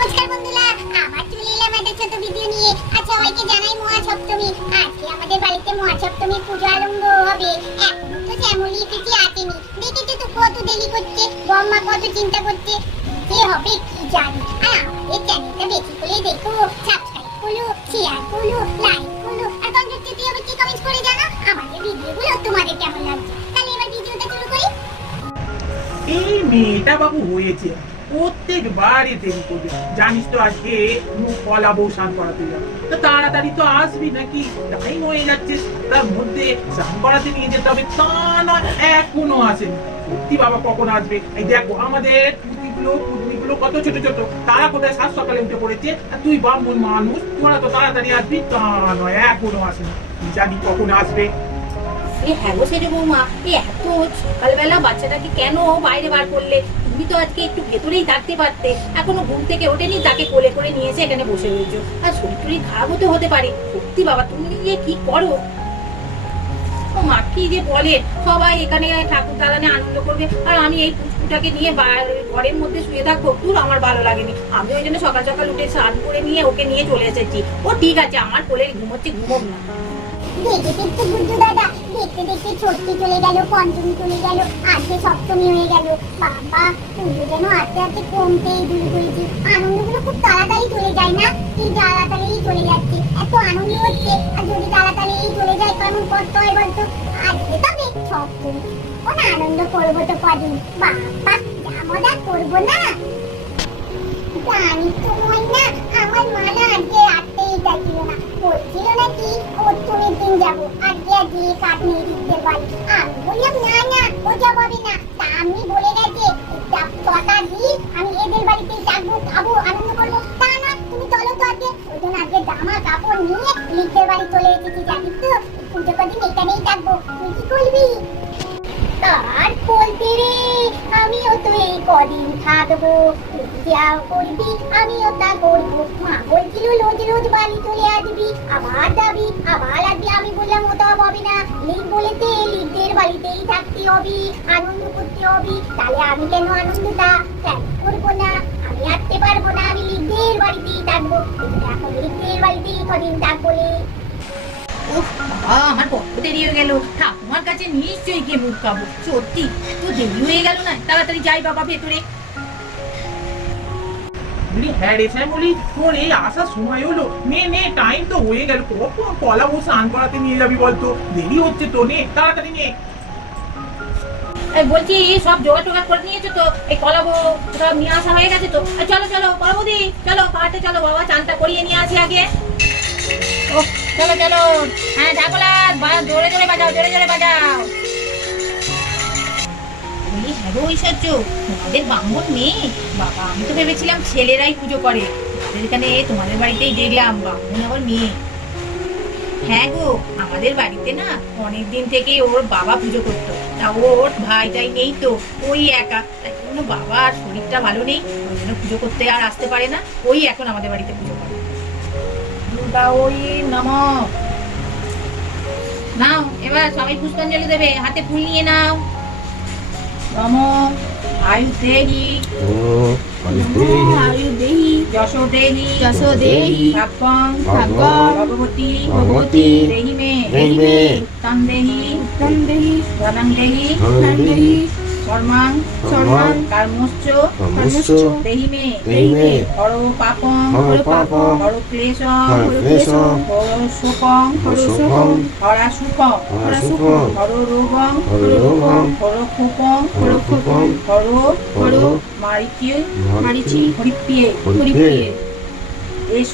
নমস্কার বন্ধুরা, আবার চলে এলাম একটা ছোট ভিডিও নিয়ে। আর সবাইকে জানাই মহা সপ্তমী আজকে আমাদের বাড়িতে মহা সপ্তমীর পুজো আরম্ভ হবে। এখনও তো শ্যামলি পিঠি আসেনি। দেখেছ তো কত দেরি করছে, বম্মা কত চিন্তা করছে। যে হবে কি জানি। আর আমাদের চ্যানেলটা বেশি করে দেখো। সাবস্ক্রাইব করো শেয়ার করো লাইক করো। আর কমেন্ট করতে হবে কি কমেন্ট করে জানা? আমাদের ভিডিওগুলো তোমাদের কেমন লাগছে? তাহলে এবার ভিডিওটা শুরু করি। এই মেয়েটা বাবু হয়েছে। প্রত্যেকবারই দেরি করবে জানিস তো আজকে কলা, বউ স্নান করাতে যাবে। তো তাড়াতাড়ি তো আসবি নাকি? টাইম হয়ে যাচ্ছে। তার মধ্যে স্নান করাতে নিয়ে যেতে হবে। তা না, এখনও আসেনি। সত্যি বাবা, কখন আসবে? এই দেখো, আমাদের পুঁতিগুলো পুঁতিগুলো কত ছোট ছোট। তারা কোথায় সাত সকালে উঠে পড়েছে? আর তুই ব্রাহ্মণ মানুষ, তোরা তো তাড়াতাড়ি আসবি। তা নয় এখনও আসেনি। জানি কখন আসবে। এ হ্যাঁ গো সেরে বৌমা এত সকালবেলা বাচ্চাটাকে কেন বাইরে বার করলে? তুমি তো আজকে একটু ভেতরেই থাকতে পারতে। এখনও ঘুম থেকে ওঠেনি, তাকে কোলে করে নিয়ে এসে এখানে বসে রয়েছো। আর শরীর টরীর খারাপ হতে পারে। সত্যি বাবা, তুমি যে কি করো? মা, কি যে বলে? সবাই এখানে ঠাকুর দালানে আনন্দ করবে। আর আমি এই পুচকুটাকে নিয়ে ঘরের মধ্যে শুয়ে থাকব। দূর আমার ভালো লাগেনি। আমি ওই জন্য সকাল সকাল উঠে স্নান করে নিয়ে ওকে নিয়ে চলে এসেছি। ও ঠিক আছে, আমার কোলে ঘুমোচ্ছে, ঘুমোক না। দেখতে দেখতে বুদ্ধু দাদা, দেখতে দেখতে ষষ্ঠী চলে গেল, পঞ্চমী চলে গেল, আজকে সপ্তমী হয়ে গেল। বাবা পুজো যেন আস্তে আস্তে কমতেই শুরু করেছি। আনন্দগুলো খুব তাড়াতাড়ি চলে যায় না? কি তাড়াতাড়ি চলে যাচ্ছে। এত আনন্দ হচ্ছে, আর যদি তাড়াতাড়ি চলে যায়, কেমন কষ্ট হয় বলতো? আজকে তবে সপ্তমী। ও না আনন্দ করব তো কদিন? বাবা, যা মজা করব না? জানি তো ময়না, আমার মা এখানেই থাকব। তুই কি করবি? তার বলতে রে, আমিও তো এই কদিন থাকব। যা করবি, আমিও তা করব। মা বলছিল, রোজ রোজ বাড়ি চলে আসবি। আবার যাবি, আবার আসবি। আমি বললাম ওটা হবে না। লিখ বলেতে লিখদের বাড়িতেই থাকতে হবে, আনন্দ করতে হবে। তাহলে আমি কেন আনন্দটা ত্যাগ করব না? আমি আসতে পারব না, আমি লিখদের বাড়িতেই থাকব। এখন লিখদের বাড়িতেই কদিন থাকব রে। বাবা আমার বড্ড দেরি হয়ে গেল। ঠাকুমার কাছে নিশ্চয়ই গিয়ে মুখ খাব সত্যি তো দেরি হয়ে গেল না। তাড়াতাড়ি যাই বাবা ভেতরে। বলি হ্যাঁ রে শ্যামলি তোর এই আসার সময় হলো। নে নে টাইম তো হয়ে গেল। কখন কলা বউ স্নান করাতে নিয়ে যাবি বলতো? দেরি হচ্ছে তো নে তাড়াতাড়ি নে। বলছি সব জোগাড় টোগাড় করে নিয়েছো তো? এই কলাবো সব নিয়ে আসা হয়ে গেছে তো? চলো চলো কলাবদি চলো পাহাড়ে চলো। বাবা চানটা করিয়ে নিয়ে আসি আগে। চলো চলো হ্যাঁ ঢাকলা জোরে জোরে বাজাও, জোরে জোরে বাজাও। বলি হ্যাঁ ঐশ্বর্য তোমাদের বাবা, আমি তো ভেবেছিলাম ছেলেরাই পুজো করে। এখানে, তোমাদের বাড়িতেই দেখলাম মেয়ে। হ্যাঁ গো, আমাদের বাড়িতে না অনেক দিন থেকে ওর বাবা পুজো করতো। তা ওর ভাই ভাইটাই নেই তো, ওই একা। তাই জন্য বাবার শরীরটা ভালো নেই, ওই জন্য পুজো করতে আর আসতে পারে না। ওই এখন আমাদের বাড়িতে পুজো করে। দুর্গা নম। নাও এবার সবাই পুষ্পাঞ্জলি দেবে। হাতে ফুল নিয়ে নাও। নম আয়ু দেহি আয়ু দেহি যশ দেহি যশো দেহি ভাগ্যং ভাগ্যং ভগবতী। ভগবতী। দেহি মে। দেহি মে। তন দেহি। তং দেহি। ধনং দেহি ধনং দেহি কর্মাং কর্মাং কর্মশ্চ কর্মশ্চ দেহি মে দেহি মে হর পাপং হর পাপং হর ক্লেশং হর ক্লেশং হর শোকং হর শোকং হরা সুখং হর সুখং হর রোগং হর রোগং হর ক্ষুপং হর ক্ষুপং হর হর মারিচি মারিচি হরিপ্রিয়ে হরিপ্রিয়ে। এস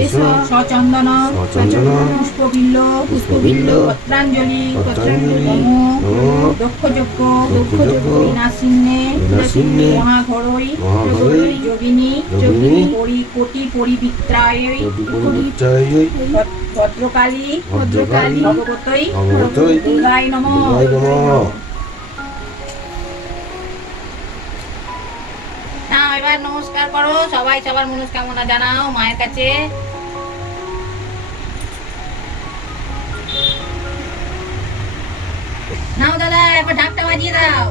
এষ সচন্দন সচন্দন পুষ্পবিল্ল পুষ্পবিল্ল পত্রাঞ্জলি পত্রাঞ্জলি নম নম দক্ষযজ্ঞ দক্ষযজ্ঞ বিনাশিন্নে বিনাশিন্নে মহাঘরৈ মহাঘরৈ যোগিনী যোগিনী পরি কোটি পরিবিত্রায় পবিত্রায় ভদ্রকালী ভদ্রকালী ভগবতৈ ভগবতৈ দুর্গায় নম দুর্গায় নমঃ। এবার নমস্কার করো। সবাই সবার মনস্কামনা জানাও মায়ের কাছে। নাও দাদা, একবার ঢাকটা বাজিয়ে দাও।